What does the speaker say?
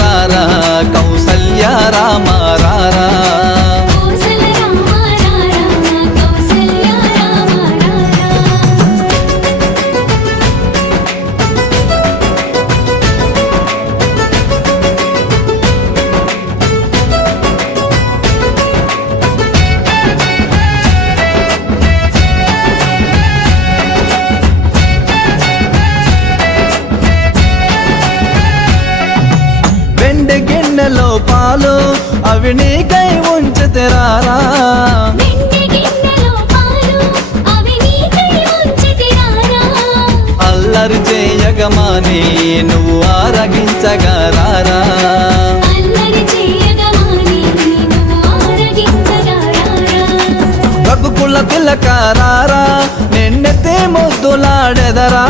రారా కౌసల్య రామ రారా గిన్నెలో పాలు అవి నీకై ఉంచితిరారా అల్లరి చేయగమాని నువ్వు ఆరగించగరారా రఘుకుల తిలకారారా నిన్నెత్తే ముద్దులాడెదరా